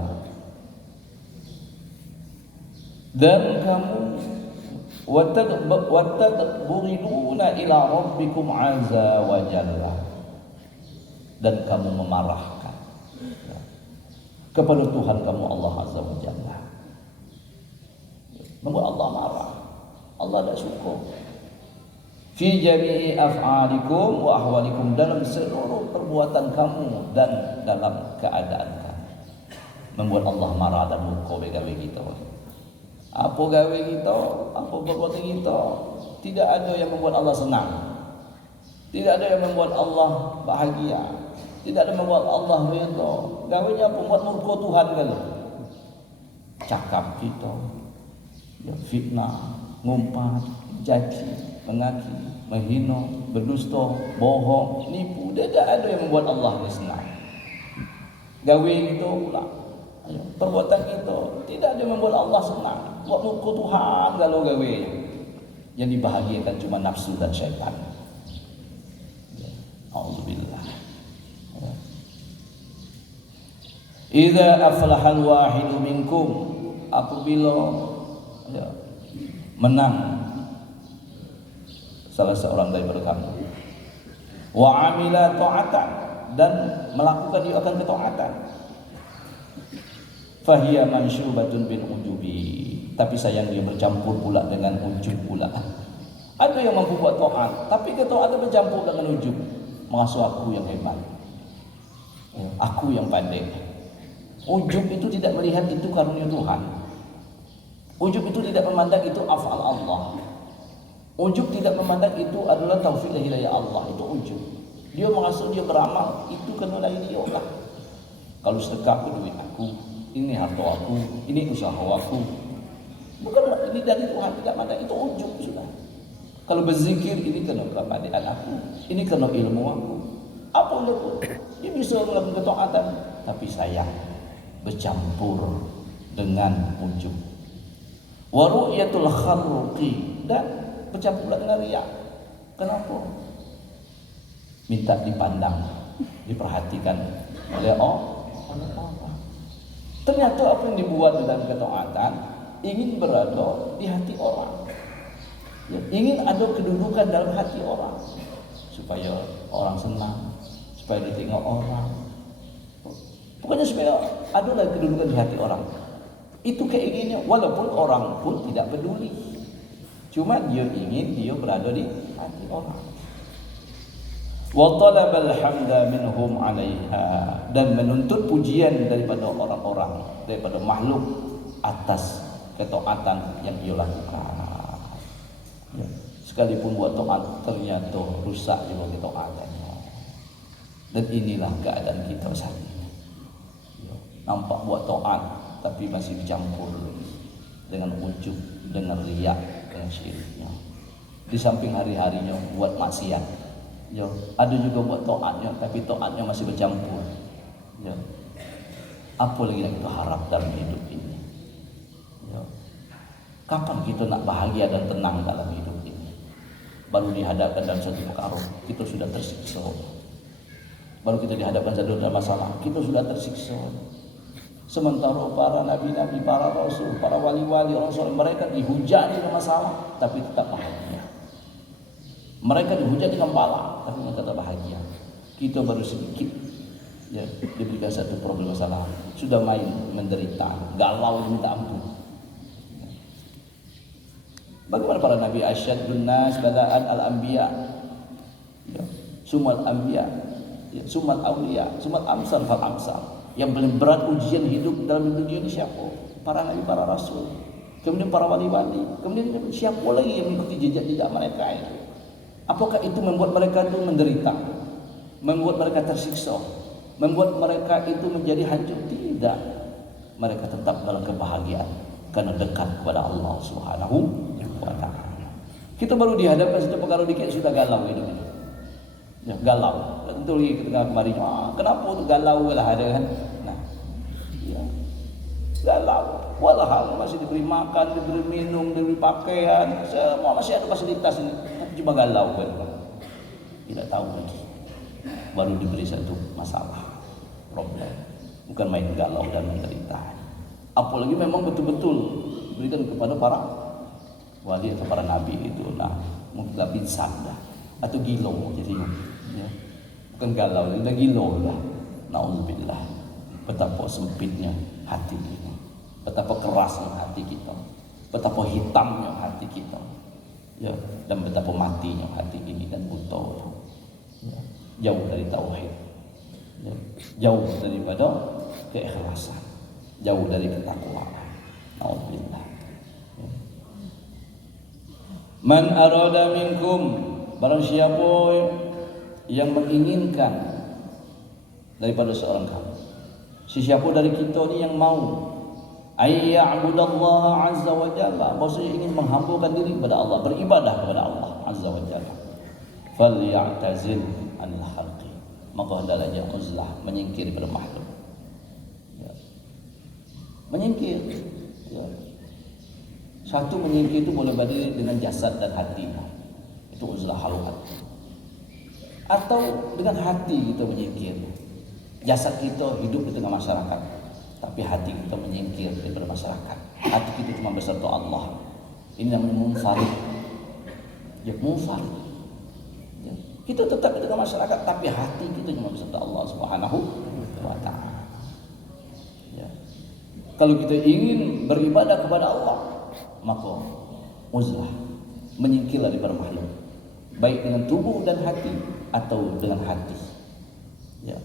dan kamu watadbughiduna ila rabbikum azza wa jalla, dan kamu memarahkan kepada Tuhan kamu Allah azza wa jalla. Membuat Allah marah, Allah tidak suka. Fi jami'i af'alikum wa ahwalikum, dalam seluruh perbuatan kamu dan dalam keadaan kamu. Membuat Allah marah dan murka gawe kita. Apa gawe kita, apa perbuatan kita, tidak ada yang membuat Allah senang. Tidak ada yang membuat Allah bahagia. Tidak ada yang membuat Allah redha. Gawenya apa? Buat murka Tuhan kalau. Cakap kita, ya, fitnah, ngumpat, caci, mengaki, menghina, berdusta, bohong, nipu, tidak ada yang membuat Allah senang. Gawe kita pula, perbuatan kita tidak ada yang membuat Allah senang. Buat muka Tuhan kalau gawe. Yang dibahagiakan cuma nafsu dan syaitan. Auzubillah. Idza aflahal wahidu minkum, apabila menang salah seorang daripada kamu, wa amila ta'atan, dan melakukan dia akan ketaatan, fahiya mansyubatun bil ujubi, tapi sayang dia bercampur pula dengan ujub pula. Ada yang mampu buat taat, tapi ketaatan bercampur dengan ujub. Merasa aku yang hebat, aku yang pandai. Ujub itu tidak melihat itu karunia Tuhan. Ujub itu tidak memandang itu af'al Allah. Ujub tidak memandang itu adalah taufik dan hidayah Allah. Itu ujub. Dia merasa dia beramal, itu kena dari dia lah. Kalau sedekah duit aku, ini harta aku, ini usaha aku, bukan ini dari Tuhan, tidak mandang, itu ujub sudah. Kalau berzikir, ini kena kepandaian aku, ini kena ilmu aku. Apa pun dia bisa melakukan ketaatan, tapi sayang bercampur dengan ujub. Wa ru'yatul khalqi, dan bercampur dengan riya. Kenapa? Minta dipandang, diperhatikan oleh Allah. Ternyata apa yang dibuat dalam ketaatan ingin berada di hati orang, ya, ingin ada kedudukan dalam hati orang, supaya orang senang, supaya ditengok orang. Pokoknya supaya adalah kedudukan di hati orang. Itu keinginannya, walaupun orang pun tidak peduli. Cuma dia ingin dia berada di hati orang. Wa talabal hamda minhum 'alaiha, dan menuntut pujian daripada orang-orang, daripada makhluk atas ketaatan yang dia lakukan. Ya. Sekalipun buat taat ternyata rusak juga ketaatannya. Dan inilah keadaan kita saat ini. Ya. Nampak buat taat tapi masih bercampur dengan ujub, dengan riya, dengan syiriknya. Di samping hari-harinya buat maksiat. Ya, ada juga buat taatnya, tapi taatnya masih bercampur. Ya. Apa lagi yang kita harap dalam hidup ini? Ya. Kapan kita nak bahagia dan tenang dalam hidup ini? Baru dihadapkan dalam satu perkara, kita sudah tersiksa. Baru kita dihadapkan dalam masalah, kita sudah tersiksa. Sementara para nabi-nabi, para rasul, para wali-wali, orang soleh, mereka dihujani dengan masalah, tapi tetap bahagia. Mereka dihujat dengan bala, tapi mereka tak bahagia. Kita baru sedikit, ya, diberikan satu problem masalah, sudah main menderita, galau minta ampun. Bagaimana para nabi? Asyadun nas bala'an al-anbiya, ya, sumal anbiya, ya, sumal awliya, sumal amsal fal amsal. Yang paling berat ujian hidup dalam dunia ini siapa? Para nabi, para rasul, kemudian para wali-wali, kemudian siapa lagi yang mengikuti jejak-jejak mereka itu? Apakah itu membuat mereka itu menderita, membuat mereka tersiksa, membuat mereka itu menjadi hancur? Tidak. Mereka tetap dalam kebahagiaan karena dekat kepada Allah Subhanahu wa ta'ala. Kita baru dihadapkan satu perkara dikit sudah galau hidup ini. Ya, galau. Tentu lagi ketika kemarin, kenapa tu galau lah ada kan? Nah, ya, galau. Walhal masih diberi makan, diberi minum, diberi pakaian, semua masih ada fasilitas ini. Cuma galau kan, tidak tahu lagi. baru diberi satu masalah, problem. Bukan main galau dan menderita. Apalagi memang betul-betul diberikan kepada para wali atau para nabi itu. Nah, mungkin lah pingsan dah atau gilo jadi ya. Bukan galau, udah gilo lah. Nauzubillah. Betapa sempitnya hati kita. Betapa kerasnya hati kita. Betapa hitamnya hati kita. Ya, dan betapa matinya hati ini dan buta. Ya, jauh dari tauhid. Ya, jauh daripada keikhlasan. Jauh dari ketakwaan. Nauzubillah. Ya. Man arada minkum, barang siapa yang menginginkan daripada seorang kamu, siapa dari kita ni yang mau ayya'budallaha azza wa jalla, maksudnya ingin menghambakan diri kepada Allah, beribadah kepada Allah azza wa jalla, falyatazil anil khalqi, maka hendaknya uzlah, menyingkir daripada makhluk. Ya. Menyingkir. Ya. Satu, menyingkir itu boleh berdiri dengan jasad dan hati. Itu uzlah haluat. Atau dengan hati kita menyingkir. Jasad kita hidup di tengah masyarakat, tapi hati kita menyingkir daripada masyarakat. Hati kita cuma beserta Allah. Ini namanya munfarid. Ya, munfarid. Ya. Kita tetap di tengah masyarakat, tapi hati kita cuma beserta Allah Subhanahu wa ta'ala. Ya. Kalau kita ingin beribadah kepada Allah, maka uzlah, menyingkirlah daripada makhluk, baik dengan tubuh dan hati atau dengan hati. Ya.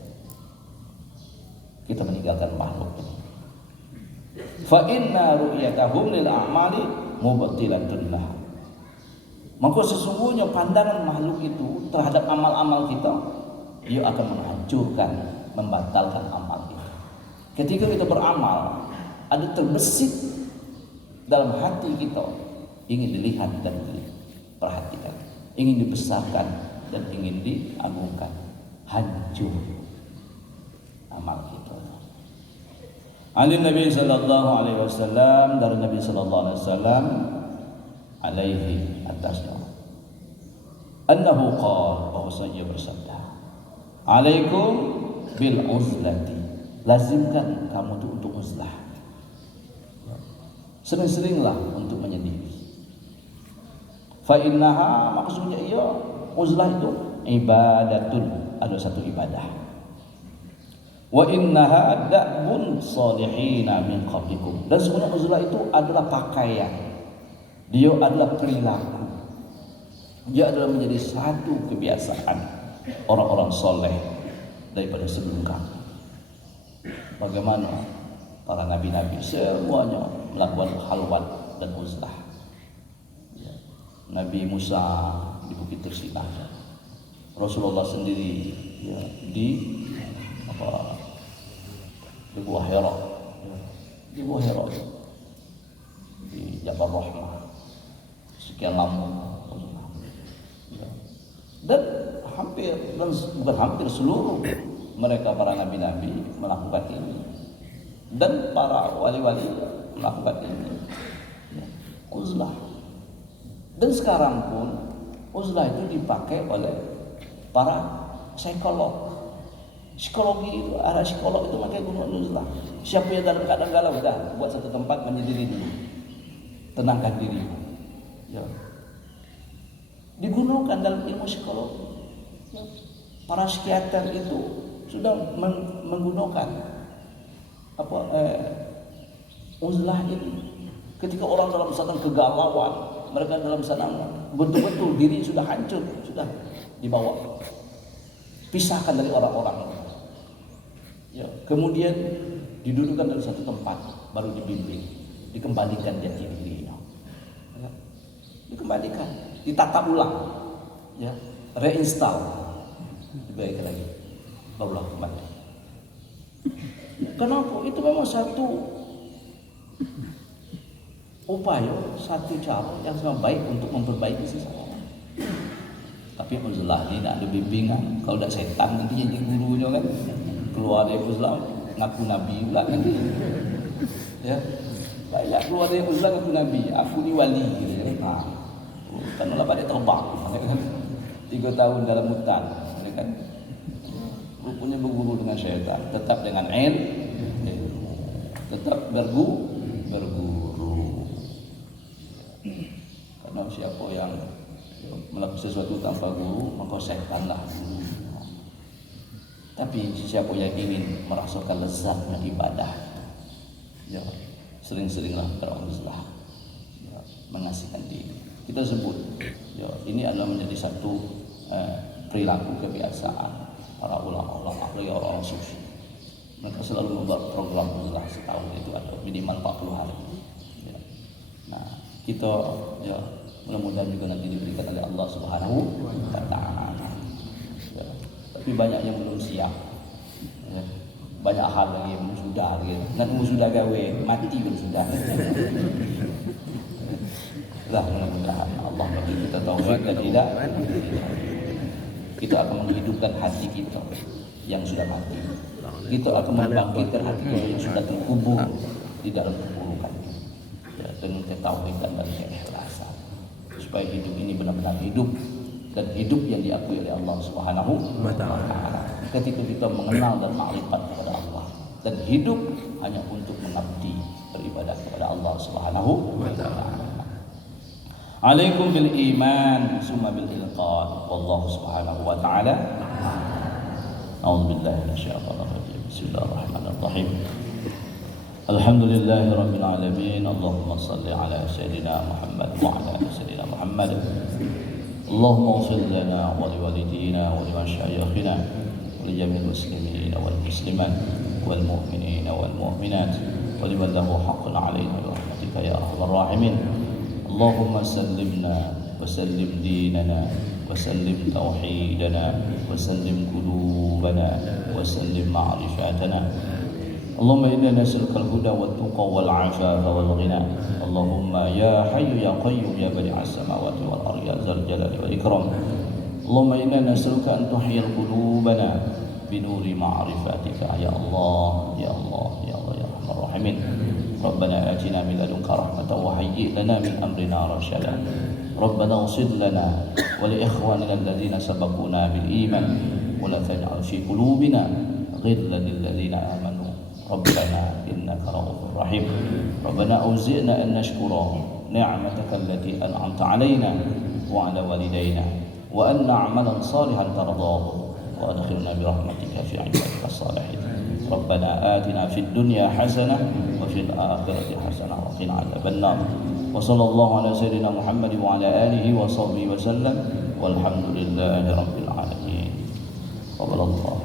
Kita meninggalkan makhluk ini. Fa inna ru'yatahum lil a'mali mubtilatun lah. Maka sesungguhnya pandangan makhluk itu terhadap amal-amal kita, ia akan menghancurkan, membatalkan amal kita. Ketika kita beramal, ada terbesit dalam hati kita ingin dilihat dan diperhatikan, ingin dibesarkan dan ingin diagungkan, hancur amal kita. Ali Nabi sallallahu alaihi wasallam, dari Nabi sallallahu alaihi wasallam alaihi atasnya, annahu qala, bahwasanya bersabda, alaikum bil uzlati, lazimkan kamu itu untuk uzlah. Sering-seringlah untuk menyendiri. Fa innaha, maksudnya ia uzlah itu ibadatun, ada satu ibadah. Wa innaha da'bun salihina min qablikum, dan sebenarnya uzlah itu adalah pakaian. Dia adalah perilaku. Dia adalah menjadi satu kebiasaan orang-orang soleh daripada sebelum kamu. Bagaimana para nabi-nabi semuanya melakukan halwat dan uzlah. Ya. Nabi Musa di Bukit Tersinah, Rasulullah sendiri ya, di Gua Hira, ya. Di Gua Hira, di Jabal Rahmah, sekian lama. Ya. Dan bukan hampir seluruh mereka para nabi-nabi melakukan ini, dan para wali-wali melakukan ini. Ya. Uzlah. Dan sekarang pun uzlah itu dipakai oleh para psikolog. Psikologi itu, arah psikolog itu pakai gunung uzlah. Siapa yang dalam keadaan galau, dah buat satu tempat menyendiri dulu, tenangkan diri. Ya. Digunakan dalam ilmu psikologi. Ya. Para psikiater itu sudah menggunakan uzlah ini. Ketika orang dalam sadang kegalauan, mereka dalam sadang betul-betul diri sudah hancur, sudah dibawa, pisahkan dari orang-orang. Ya, kemudian didudukkan dalam satu tempat, baru dibimbing, dikembalikan jati diri. Ya. Dikembalikan, ditata ulang, ya, reinstall, dibaikkan lagi, barulah kembali. Kenapa? Itu memang satu upaya, satu cara yang sangat baik untuk memperbaiki seseorang. Tapi uzlah ini tidak ada bimbingan. Kalau tidak setan nanti jadi gurunya kan, keluar dari uzlah ngaku nabi pula nanti. Ya, banyak keluar dari uzlah ngaku nabi. Aku ni wali, gitu ya. Kan malah pada terbang, kan? 3 tahun dalam hutan, kan? boleh berguru dengan syaitan, tetap dengan ilmu, tetap berguru. Karena siapa yang melakukan sesuatu tanpa guru, maka syaitanlah guru. Tapi siapa yang ingin merasakan lezatnya ibadah, ya sering-seringlah berusaha, ya, mengasihkan diri. Kita sebut, ya ini adalah menjadi satu perilaku kebiasaan para ulama-ulama, apalagi orang sufi. Mereka selalu membuat program uzlah setahun itu ada minimal 40 hari. Ya. Nah, kita ya mudah-mudahan juga nanti diberikan oleh Allah Subhanahu wa Ta'ala. Ya. Tapi banyak yang belum siap. Ya. Banyak hal lagi yang sudah gitu. Nanti sudah gawe mati pun sudah. Lah mudah-mudahan Allah bagi kita taufik dan tidak. Kita akan menghidupkan hati kita yang sudah mati. Kita akan membangkitkan hati kita yang sudah terkubur di dalam keburukan. Ya, dengan ketauhidan dan keikhlasan. Supaya hidup ini benar-benar hidup dan hidup yang diakui oleh Allah Subhanahu wa Ta'ala. Ketika kita mengenal dan makrifat kepada Allah dan hidup hanya untuk mengabdi beribadah kepada Allah Subhanahu wa Ta'ala. Alaikum bil iman summa bil ilqan wallahu subhanahu wa ta'ala. A'udzubillahi minasyaitonir rajim. Bismillahirrahmanirrahim. Alhamdulillahi rabbil alamin. Allahumma shalli ala sayyidina Muhammad wa ala ali sayyidina Muhammad. Allahumma ighfir lana wa liwalidina wa limasyayikhina wa li jami'il muslimin wal muslimat wal mu'minin wal mu'minat wa liman lahu haqqun 'alaina bi rahmatika ya arhamar rahimin. Allahumma sallimna wa sallim dinana wa sallim tauhidana wa sallim qulubana wa sallim ma'rifatana. Allahumma inna nas'aluka al-huda wat tuqa wal 'afafa wal ghina. Allahumma ya hayyu ya qayyum ya badi'as samawati wal ardi ya dzal jalali wal ikram. Allahumma inna nas'aluka an tuhyil qulubana bi nuri ma'rifatika ya Allah ya Allah ya Allah ya arhamar rahimin. ربنا آتنا من لدنك رحمة وهيئ لنا من أمرنا رشدا ربنا اغفر لنا ولإخواننا الذين سبقونا بالإيمان ولا تجعل في قلوبنا غلا للذين آمنوا ربنا إنك رؤوف رحيم ربنا أوزعنا أن نشكر نعمتك التي أنعمت علينا وعلى والدينا وأن نعملا صالحا ترضاه وأدخلنا برحمتك في عبادك الصالحين ربنا آتنا في الدنيا حسنة وفي الآخرة حسنة وقنا عذاب النار وصلى الله على سيدنا محمد وعلى آله وصحبه وسلم والحمد لله رب العالمين. قبل الله